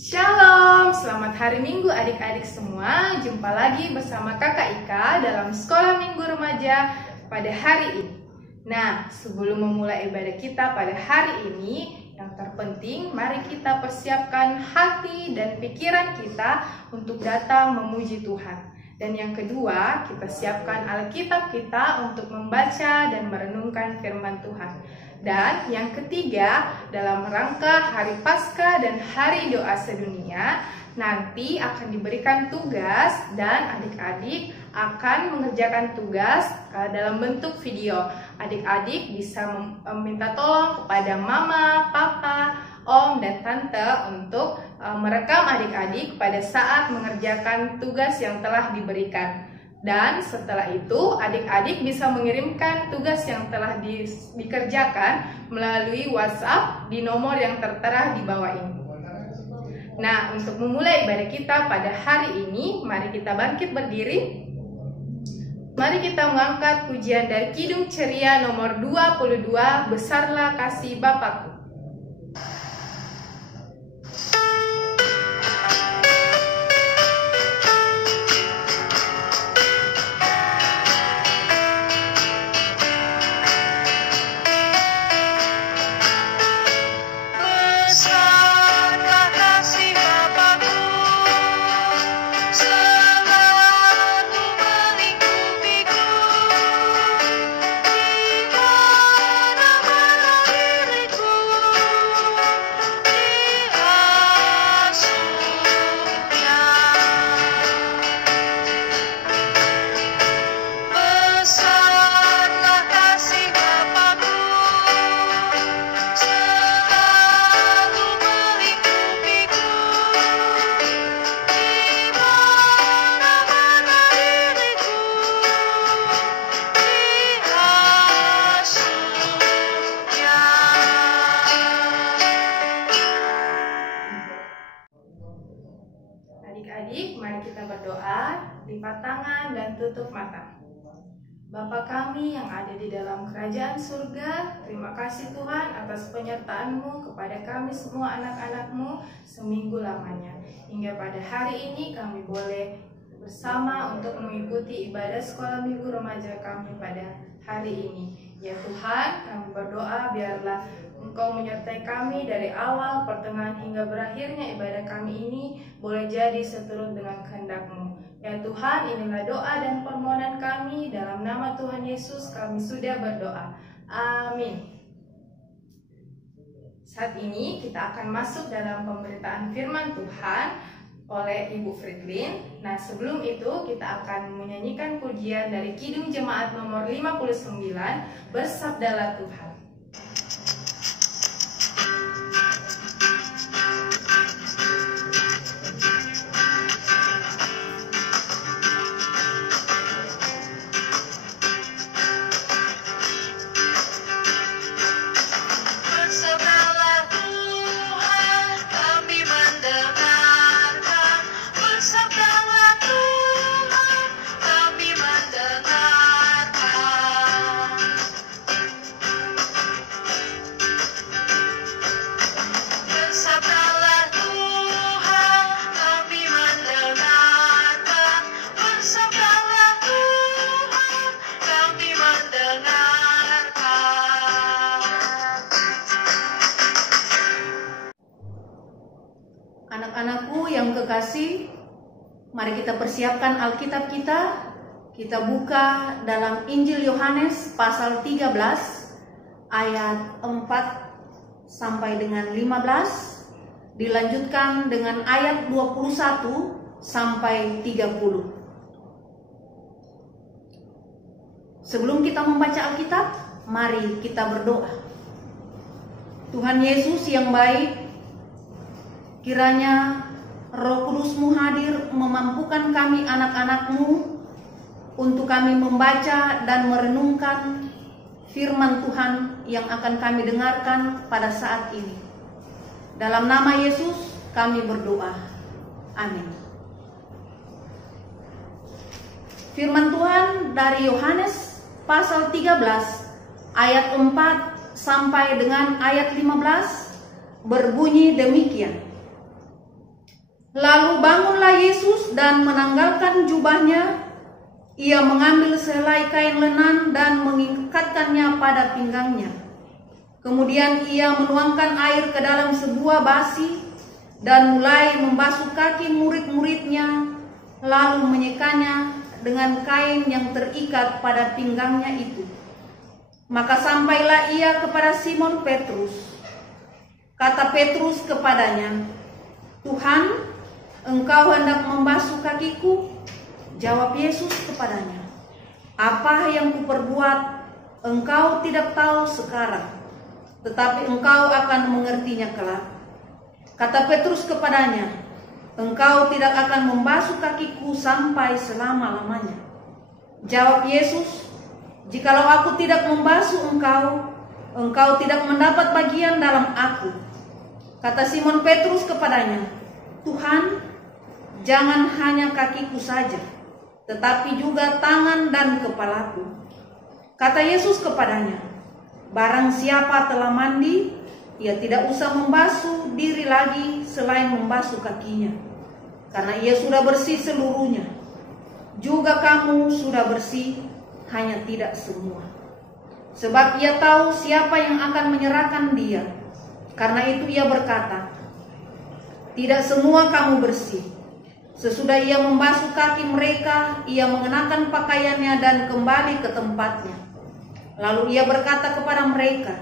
Shalom, selamat hari Minggu adik-adik semua. Jumpa lagi bersama Kakak Ika dalam Sekolah Minggu Remaja pada hari ini. Nah, sebelum memulai ibadah kita pada hari ini, yang terpenting mari kita persiapkan hati dan pikiran kita untuk datang memuji Tuhan. Dan yang kedua, kita siapkan Alkitab kita untuk membaca dan merenungkan firman Tuhan. Dan yang ketiga, dalam rangka Hari Paskah dan Hari Doa Sedunia, nanti akan diberikan tugas dan adik-adik akan mengerjakan tugas dalam bentuk video. Adik-adik bisa meminta tolong kepada mama, papa, om, dan tante untuk merekam adik-adik pada saat mengerjakan tugas yang telah diberikan. Dan setelah itu adik-adik bisa mengirimkan tugas yang telah dikerjakan melalui WhatsApp di nomor yang tertera di bawah ini. Nah, untuk memulai ibadah kita pada hari ini, mari kita bangkit berdiri. Mari kita mengangkat pujian dari Kidung Ceria nomor 22, Besarlah Kasih Bapakku. Adik-adik, mari kita berdoa, lipat tangan dan tutup mata. Bapa kami yang ada di dalam kerajaan surga, terima kasih Tuhan atas penyertaan-Mu kepada kami semua anak-anak-Mu seminggu lamanya. Hingga pada hari ini kami boleh bersama untuk mengikuti ibadah sekolah minggu remaja kami pada hari ini. Ya Tuhan, kami berdoa biarlah Engkau menyertai kami dari awal, pertengahan hingga berakhirnya ibadah kami ini boleh jadi seturut dengan kehendak-Mu. Ya Tuhan, inilah doa dan permohonan kami, dalam nama Tuhan Yesus kami sudah berdoa. Amin. Saat ini kita akan masuk dalam pemberitaan firman Tuhan oleh Ibu Fridlin. Nah, sebelum itu kita akan menyanyikan pujian dari Kidung Jemaat nomor 59, Bersabdalah Tuhan. Anak-anakku yang kekasih, mari kita persiapkan Alkitab kita. Kita buka dalam Injil Yohanes pasal 13 ayat 4 sampai dengan 15, dilanjutkan dengan ayat 21 sampai 30. Sebelum kita membaca Alkitab, mari kita berdoa. Tuhan Yesus yang baik, kiranya Roh Kudus-Mu hadir memampukan kami anak-anak-Mu untuk kami membaca dan merenungkan firman Tuhan yang akan kami dengarkan pada saat ini. Dalam nama Yesus kami berdoa. Amin. Firman Tuhan dari Yohanes pasal 13 ayat 4 sampai dengan ayat 15 berbunyi demikian. Lalu bangunlah Yesus dan menanggalkan jubahnya. Ia mengambil sehelai kain lenan dan mengikatkannya pada pinggangnya. Kemudian ia menuangkan air ke dalam sebuah basi dan mulai membasuh kaki murid-muridnya, lalu menyekanya dengan kain yang terikat pada pinggangnya itu. Maka sampailah ia kepada Simon Petrus. Kata Petrus kepadanya, "Tuhan, Engkau hendak membasuh kakiku?" Jawab Yesus kepadanya, "Apa yang kuperbuat, engkau tidak tahu sekarang, tetapi engkau akan mengertinya kelak." Kata Petrus kepadanya, "Engkau tidak akan membasuh kakiku sampai selama-lamanya." Jawab Yesus, "Jikalau aku tidak membasuh engkau, engkau tidak mendapat bagian dalam aku." Kata Simon Petrus kepadanya, "Tuhan, jangan hanya kakiku saja, tetapi juga tangan dan kepalaku." Kata Yesus kepadanya, "Barang siapa telah mandi, ia tidak usah membasuh diri lagi selain membasuh kakinya, karena ia sudah bersih seluruhnya. Juga kamu sudah bersih, hanya tidak semua." Sebab ia tahu siapa yang akan menyerahkan dia. Karena itu ia berkata, "Tidak semua kamu bersih." Sesudah ia membasuh kaki mereka, ia mengenakan pakaiannya dan kembali ke tempatnya. Lalu ia berkata kepada mereka,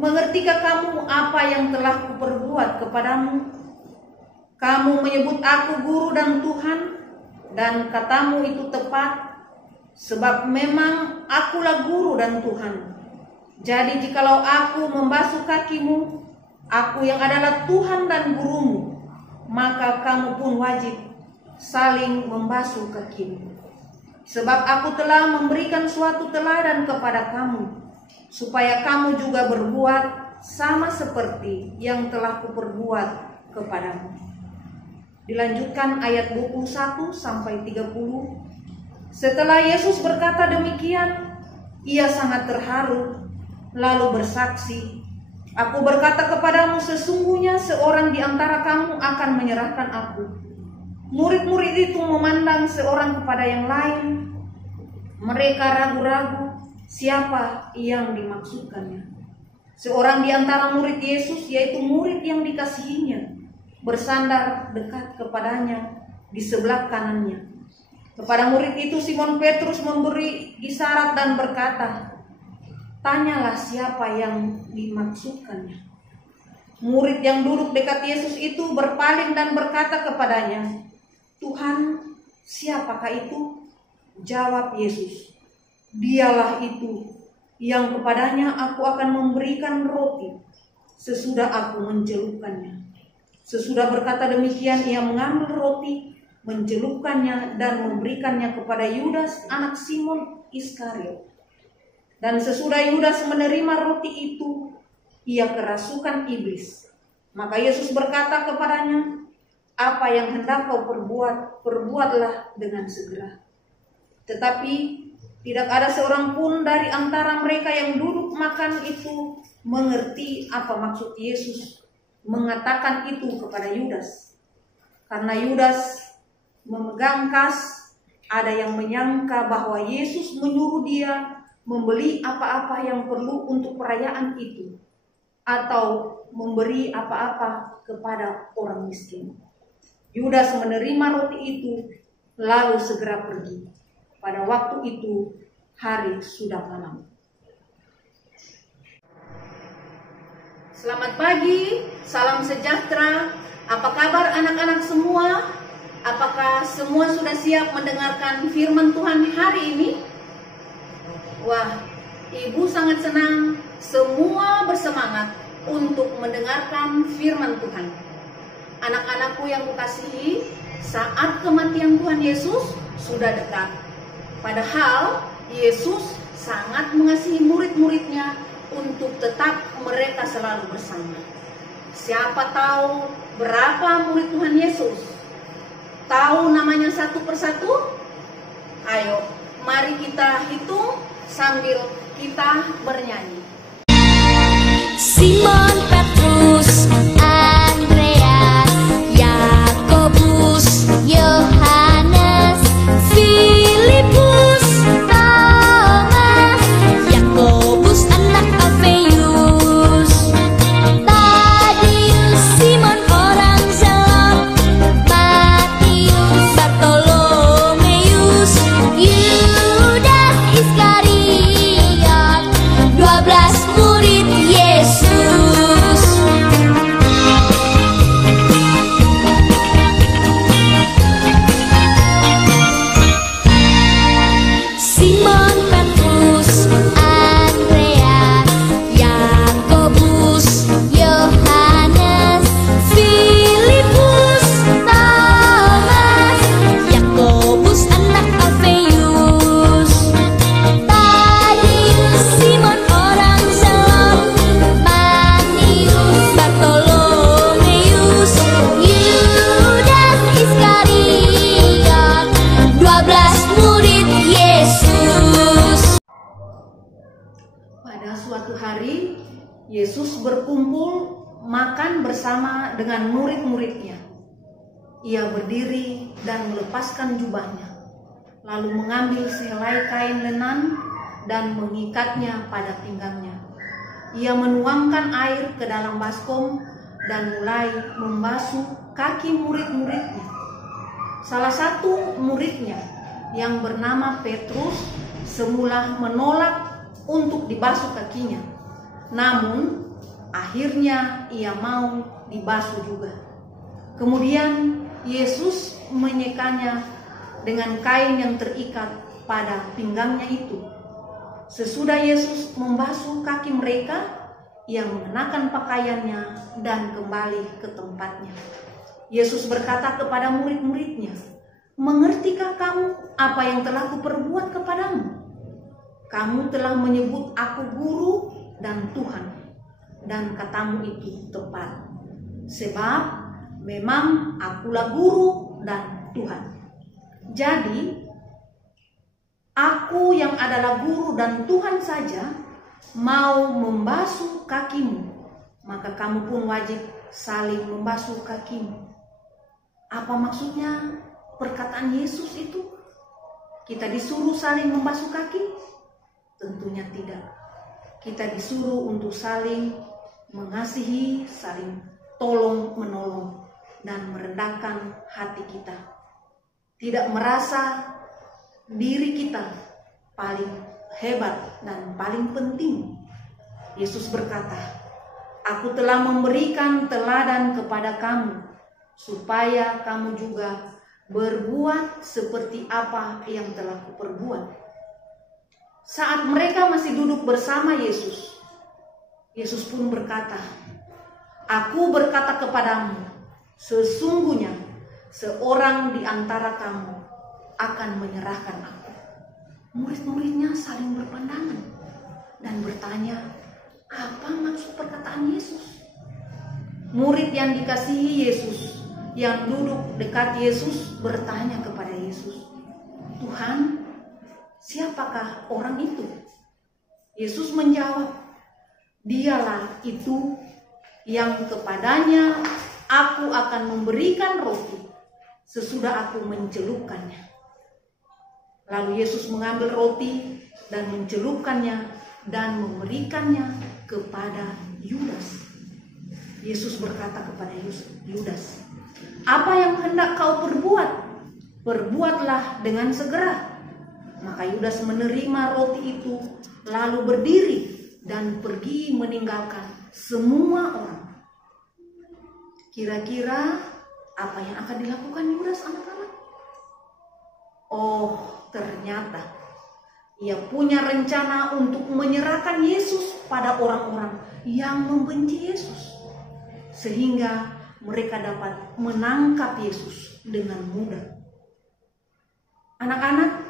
"Mengertikah kamu apa yang telah kuperbuat kepadamu? Kamu menyebut aku guru dan Tuhan, dan katamu itu tepat, sebab memang akulah guru dan Tuhan. Jadi jikalau aku membasuh kakimu, aku yang adalah Tuhan dan gurumu, maka kamu pun wajib saling membasuh kakimu. Sebab aku telah memberikan suatu teladan kepada kamu, supaya kamu juga berbuat sama seperti yang telah kuperbuat kepadamu." Dilanjutkan ayat 21 sampai 30. Setelah Yesus berkata demikian, ia sangat terharu, lalu bersaksi, "Aku berkata kepadamu, sesungguhnya seorang di antara kamu akan menyerahkan aku." Murid-murid itu memandang seorang kepada yang lain. Mereka ragu-ragu siapa yang dimaksudkannya. Seorang di antara murid Yesus, yaitu murid yang dikasihinya, bersandar dekat kepadanya di sebelah kanannya. Kepada murid itu Simon Petrus memberi isyarat dan berkata, "Tanyalah siapa yang dimaksudkannya." Murid yang duduk dekat Yesus itu berpaling dan berkata kepadanya, "Tuhan, siapakah itu?" Jawab Yesus, "Dialah itu yang kepadanya aku akan memberikan roti sesudah aku mencelupkannya." Sesudah berkata demikian, ia mengambil roti, mencelupkannya dan memberikannya kepada Yudas anak Simon Iskariot. Dan sesudah Yudas menerima roti itu, ia kerasukan iblis. Maka Yesus berkata kepadanya, "Apa yang hendak kau perbuat, perbuatlah dengan segera." Tetapi tidak ada seorang pun dari antara mereka yang duduk makan itu mengerti apa maksud Yesus mengatakan itu kepada Yudas. Karena Yudas memegang kas, ada yang menyangka bahwa Yesus menyuruh dia membeli apa-apa yang perlu untuk perayaan itu, atau memberi apa-apa kepada orang miskin. Yudas menerima roti itu, lalu segera pergi. Pada waktu itu, hari sudah malam. Selamat pagi, salam sejahtera. Apa kabar anak-anak semua? Apakah semua sudah siap mendengarkan firman Tuhan hari ini? Wah, Ibu sangat senang semua bersemangat untuk mendengarkan firman Tuhan. Anak-anakku yang kukasihi, saat kematian Tuhan Yesus sudah dekat. Padahal Yesus sangat mengasihi murid-muridnya untuk tetap mereka selalu bersama. Siapa tahu berapa murid Tuhan Yesus? Tahu namanya satu persatu? Ayo, mari kita hitung sambil kita bernyanyi. Simon Petrus, Andreas, Yakobus, Yesus berkumpul makan bersama dengan murid-muridnya. Ia berdiri dan melepaskan jubahnya, lalu mengambil sehelai kain lenan dan mengikatnya pada pinggangnya. Ia menuangkan air ke dalam baskom dan mulai membasuh kaki murid-muridnya. Salah satu muridnya yang bernama Petrus semula menolak untuk dibasuh kakinya. Namun akhirnya ia mau dibasuh juga. Kemudian Yesus menyekanya dengan kain yang terikat pada pinggangnya itu. Sesudah Yesus membasuh kaki mereka, ia mengenakan pakaiannya dan kembali ke tempatnya. Yesus berkata kepada murid-muridnya, "Mengertikah kamu apa yang telah kuperbuat kepadamu? Kamu telah menyebut aku guru dan Tuhan, dan katamu itu tepat. Sebab memang akulah guru dan Tuhan. Jadi, aku yang adalah guru dan Tuhan saja mau membasuh kakimu, maka kamu pun wajib saling membasuh kakimu." Apa maksudnya perkataan Yesus itu? Kita disuruh saling membasuh kaki? Tentunya tidak. Kita disuruh untuk saling mengasihi, saling tolong-menolong, dan merendahkan hati kita. Tidak merasa diri kita paling hebat dan paling penting. Yesus berkata, "Aku telah memberikan teladan kepada kamu, supaya kamu juga berbuat seperti apa yang telah kuperbuat." Saat mereka masih duduk bersama Yesus, Yesus pun berkata, "Aku berkata kepadamu, sesungguhnya seorang di antara kamu akan menyerahkan aku." Murid-muridnya saling berpandangan dan bertanya, apa maksud perkataan Yesus? Murid yang dikasihi Yesus, yang duduk dekat Yesus, bertanya kepada Yesus, "Tuhan, siapakah orang itu?" Yesus menjawab, "Dialah itu yang kepadanya aku akan memberikan roti sesudah aku mencelupkannya." Lalu Yesus mengambil roti dan mencelupkannya dan memberikannya kepada Yudas. Yesus berkata kepada Yudas, "Apa yang hendak kau perbuat? Perbuatlah dengan segera." Maka Yudas menerima roti itu, lalu berdiri dan pergi meninggalkan semua orang. Kira-kira apa yang akan dilakukan Yudas, anak-anak? Oh, ternyata ia punya rencana untuk menyerahkan Yesus pada orang-orang yang membenci Yesus, sehingga mereka dapat menangkap Yesus dengan mudah. Anak-anak,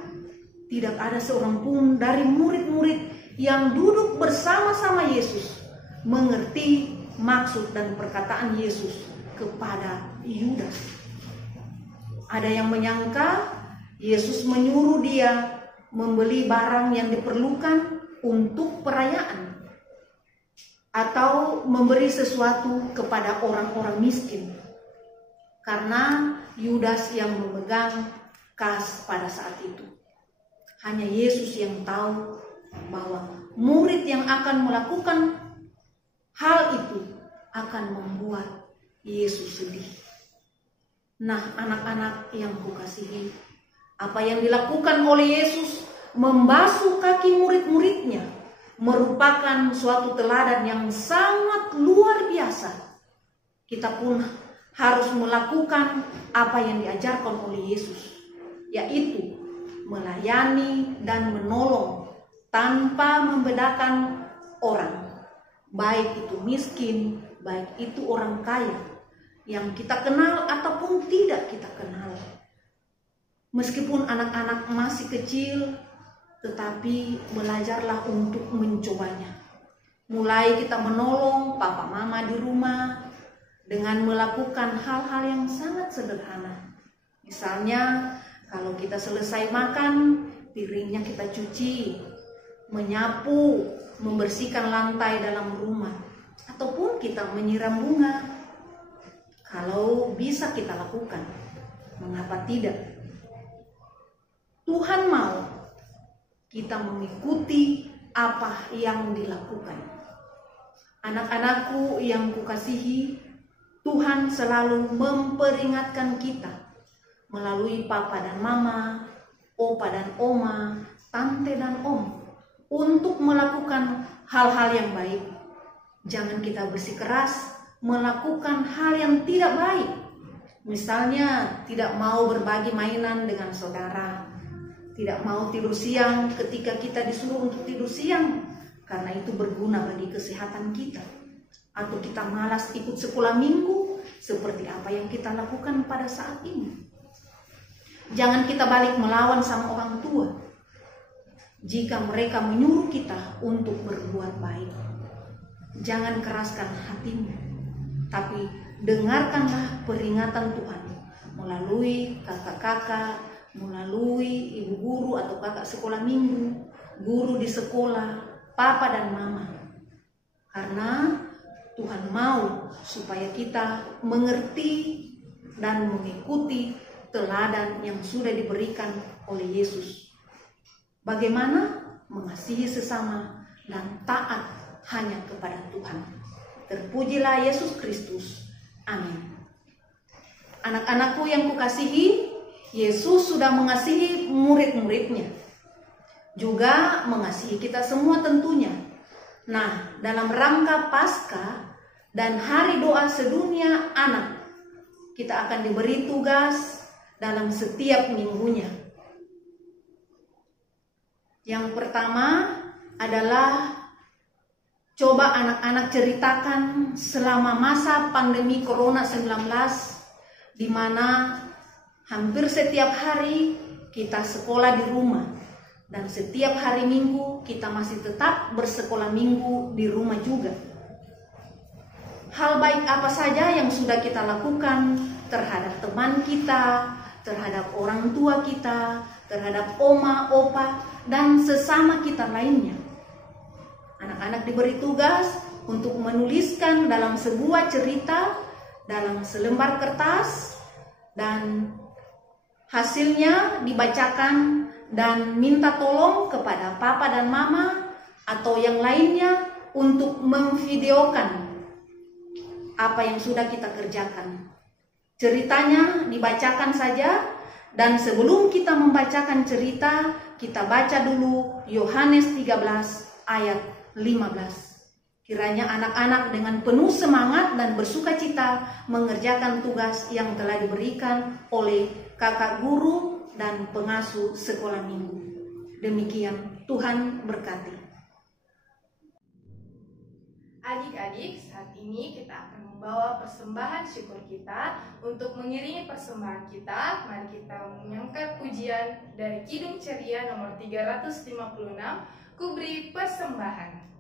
tidak ada seorang pun dari murid-murid yang duduk bersama-sama Yesus mengerti maksud dan perkataan Yesus kepada Yudas. Ada yang menyangka Yesus menyuruh dia membeli barang yang diperlukan untuk perayaan, atau memberi sesuatu kepada orang-orang miskin, karena Yudas yang memegang kas pada saat itu. Hanya Yesus yang tahu bahwa murid yang akan melakukan hal itu akan membuat Yesus sedih. Nah, anak-anak yang kukasihi, apa yang dilakukan oleh Yesus membasuh kaki murid-muridnya merupakan suatu teladan yang sangat luar biasa. Kita pun harus melakukan apa yang diajarkan oleh Yesus, yaitu melayani dan menolong tanpa membedakan orang, baik itu miskin, baik itu orang kaya, yang kita kenal ataupun tidak kita kenal. Meskipun anak-anak masih kecil, tetapi belajarlah untuk mencobanya. Mulai kita menolong papa mama di rumah dengan melakukan hal-hal yang sangat sederhana. Misalnya, kalau kita selesai makan, piringnya kita cuci, menyapu, membersihkan lantai dalam rumah. ataupun kita menyiram bunga. Kalau bisa kita lakukan, mengapa tidak? Tuhan mau kita mengikuti apa yang dilakukan. Anak-anakku yang kukasihi, Tuhan selalu memperingatkan kita melalui papa dan mama, opa dan oma, tante dan om, untuk melakukan hal-hal yang baik. Jangan kita bersikeras melakukan hal yang tidak baik. Misalnya tidak mau berbagi mainan dengan saudara, tidak mau tidur siang ketika kita disuruh untuk tidur siang, karena itu berguna bagi kesehatan kita. Atau kita malas ikut sekolah minggu, seperti apa yang kita lakukan pada saat ini. Jangan kita balik melawan sama orang tua jika mereka menyuruh kita untuk berbuat baik. Jangan keraskan hatimu, tapi dengarkanlah peringatan Tuhan melalui kakak-kakak, melalui ibu guru atau kakak sekolah minggu, guru di sekolah, papa dan mama. Karena Tuhan mau supaya kita mengerti dan mengikuti teladan yang sudah diberikan oleh Yesus. Bagaimana mengasihi sesama dan taat hanya kepada Tuhan. Terpujilah Yesus Kristus. Amin. Anak-anakku yang kukasihi, Yesus sudah mengasihi murid-muridnya. Juga mengasihi kita semua tentunya. Nah, dalam rangka Paskah dan Hari Doa Sedunia Anak, kita akan diberi tugas dalam setiap minggunya. Yang pertama adalah coba anak-anak ceritakan selama masa pandemi Corona-19, di mana hampir setiap hari kita sekolah di rumah, dan setiap hari Minggu kita masih tetap bersekolah minggu di rumah juga. Hal baik apa saja yang sudah kita lakukan terhadap teman kita, terhadap orang tua kita, terhadap oma, opa, dan sesama kita lainnya. Anak-anak diberi tugas untuk menuliskan dalam sebuah cerita, dalam selembar kertas, dan hasilnya dibacakan dan minta tolong kepada papa dan mama atau yang lainnya untuk memvideokan apa yang sudah kita kerjakan. Ceritanya dibacakan saja, dan sebelum kita membacakan cerita, kita baca dulu Yohanes 13 ayat 15. Kiranya anak-anak dengan penuh semangat dan bersukacita mengerjakan tugas yang telah diberikan oleh kakak guru dan pengasuh sekolah minggu. Demikian, Tuhan berkati. Adik-adik, saat ini kita akan membawa persembahan syukur kita. Untuk mengiringi persembahan kita, mari kita mengangkat pujian dari Kidung Ceria nomor 356, Ku Beri Persembahan.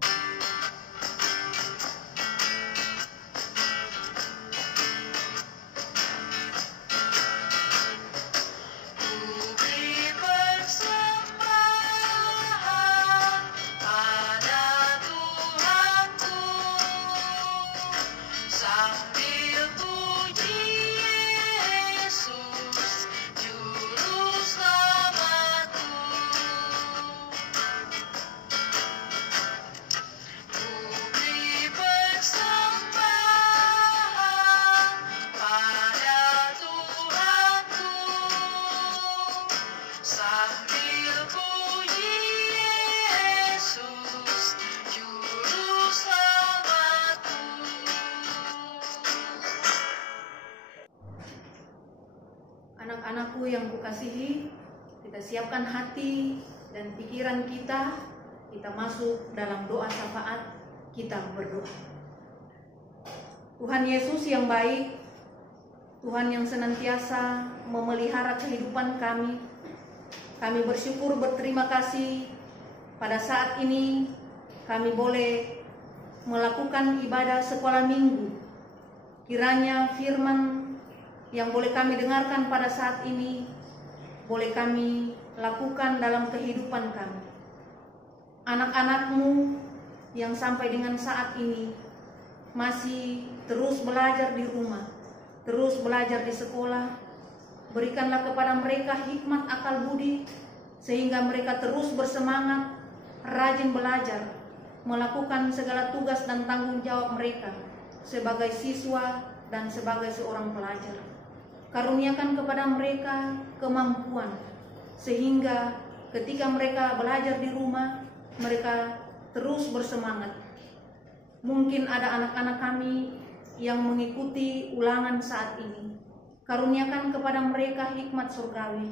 Anak-anakku yang kukasihi, kita siapkan hati dan pikiran kita masuk dalam doa syafaat, kita berdoa. Tuhan Yesus yang baik, Tuhan yang senantiasa memelihara kehidupan kami bersyukur, berterima kasih pada saat ini kami boleh melakukan ibadah sekolah minggu. Kiranya firman yang boleh kami dengarkan pada saat ini boleh kami lakukan dalam kehidupan kami. Anak-anak-Mu yang sampai dengan saat ini masih terus belajar di rumah, terus belajar di sekolah. Berikanlah kepada mereka hikmat akal budi, sehingga mereka terus bersemangat, rajin belajar, melakukan segala tugas dan tanggung jawab mereka sebagai siswa dan sebagai seorang pelajar. Karuniakan kepada mereka kemampuan, sehingga ketika mereka belajar di rumah, mereka terus bersemangat. Mungkin ada anak-anak kami yang mengikuti ulangan saat ini. Karuniakan kepada mereka hikmat surgawi,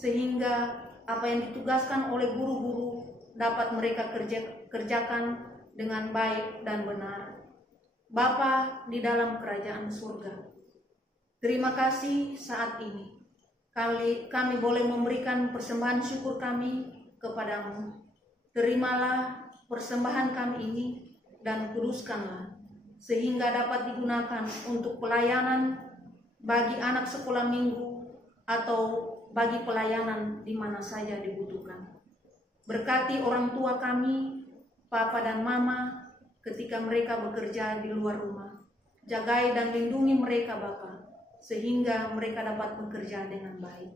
sehingga apa yang ditugaskan oleh guru-guru dapat mereka kerjakan dengan baik dan benar. Bapa di dalam kerajaan surga, terima kasih saat ini kami boleh memberikan persembahan syukur kami kepadamu. Terimalah persembahan kami ini dan kuduskanlah, sehingga dapat digunakan untuk pelayanan bagi anak sekolah minggu atau bagi pelayanan di mana saja dibutuhkan. Berkati orang tua kami, papa dan mama, ketika mereka bekerja di luar rumah. Jagai dan lindungi mereka Bapa, sehingga mereka dapat bekerja dengan baik.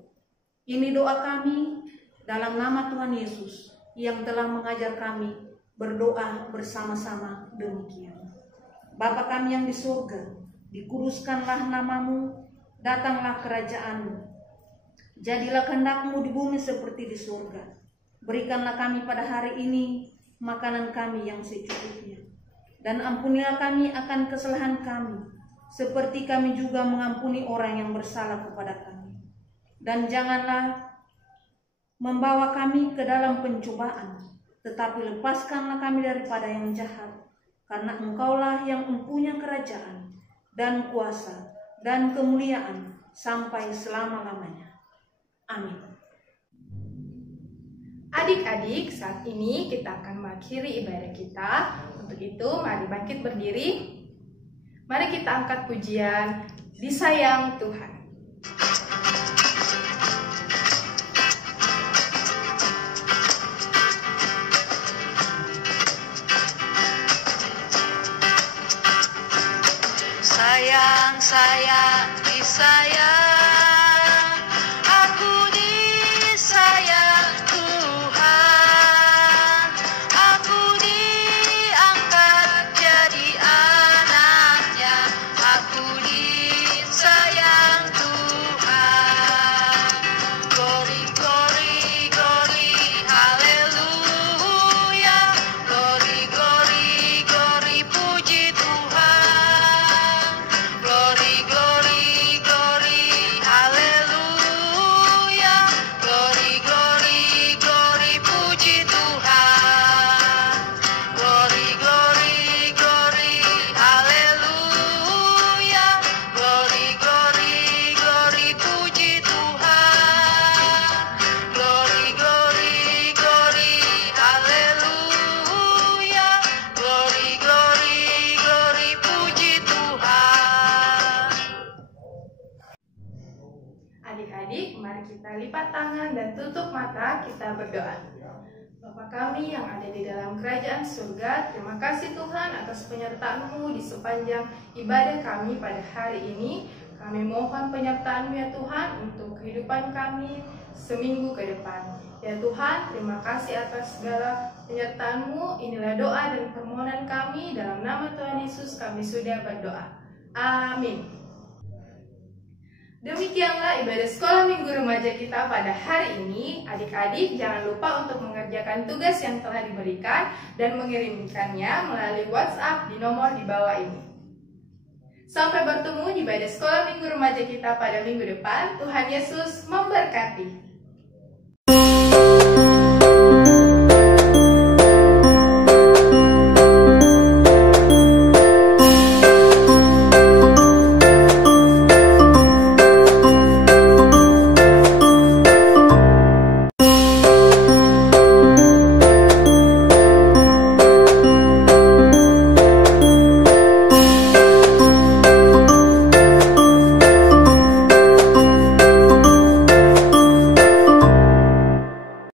Ini doa kami dalam nama Tuhan Yesus yang telah mengajar kami berdoa bersama-sama demikian. Bapa kami yang di surga, dikuduskanlah namamu, datanglah kerajaanmu. Jadilah kehendak-Mu di bumi seperti di surga. Berikanlah kami pada hari ini makanan kami yang secukupnya. Dan ampunilah kami akan kesalahan kami, seperti kami juga mengampuni orang yang bersalah kepada kami. Dan janganlah membawa kami ke dalam pencobaan, tetapi lepaskanlah kami daripada yang jahat. Karena Engkaulah yang mempunyai kerajaan dan kuasa dan kemuliaan sampai selama-lamanya. Amin. Adik-adik, saat ini kita akan mengakhiri ibadah kita. Untuk itu, mari bangkit berdiri. Mari kita angkat pujian Disayang Tuhan. Sayang, sayang, disayang, aku disayang Tuhan, aku diangkat jadi anaknya, aku disayang Tuhan. Glory, glory, glory, haleluya, glory, glory, glory, puji Tuhan. Glory, glory, glory, haleluya. Glory, glory, glory, puji Tuhan. Glory, glory, glory, haleluya. Glory, glory, glory, puji Tuhan. Glory, glory, glory, haleluya. Glory, glory, glory, puji Tuhan. Adik-adik, mari kita lipat tangan dan tutup mata, kita berdoa. Bapa kami yang ada di dalam kerajaan surga, terima kasih Tuhan atas penyertaan-Mu di sepanjang ibadah kami pada hari ini. Kami mohon penyertaan-Mu ya Tuhan untuk kehidupan kami seminggu ke depan. Ya Tuhan, terima kasih atas segala penyertaan-Mu. Inilah doa dan permohonan kami, dalam nama Tuhan Yesus kami sudah berdoa. Amin. Demikianlah ibadah sekolah minggu remaja kita pada hari ini. Adik-adik jangan lupa untuk mengerjakan tugas yang telah diberikan dan mengirimkannya melalui WhatsApp di nomor di bawah ini. Sampai bertemu di ibadah sekolah minggu remaja kita pada minggu depan. Tuhan Yesus memberkati.